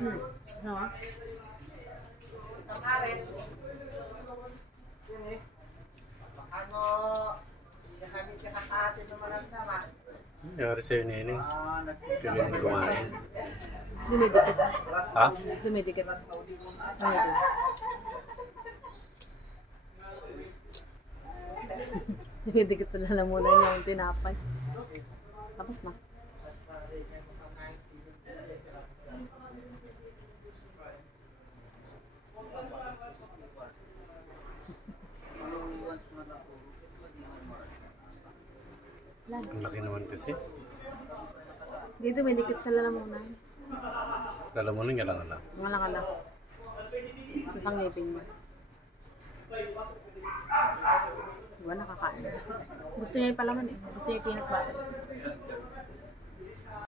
No? Nangyari sa'yo, Nene. Kailangan kumain. Dumidikit. Ha? Dumidikit. Dumidikit sa lalamunan niya yung tinapay. Tapos na. Ang laki naman kasi. Dito dumidikit sa lalamunan. Lalamunan niya lang alam. Ngalang-alang. Sa sangipin niya. Diba nakakain? Gusto niya yung palaman eh. Gusto niya yung peanut butter.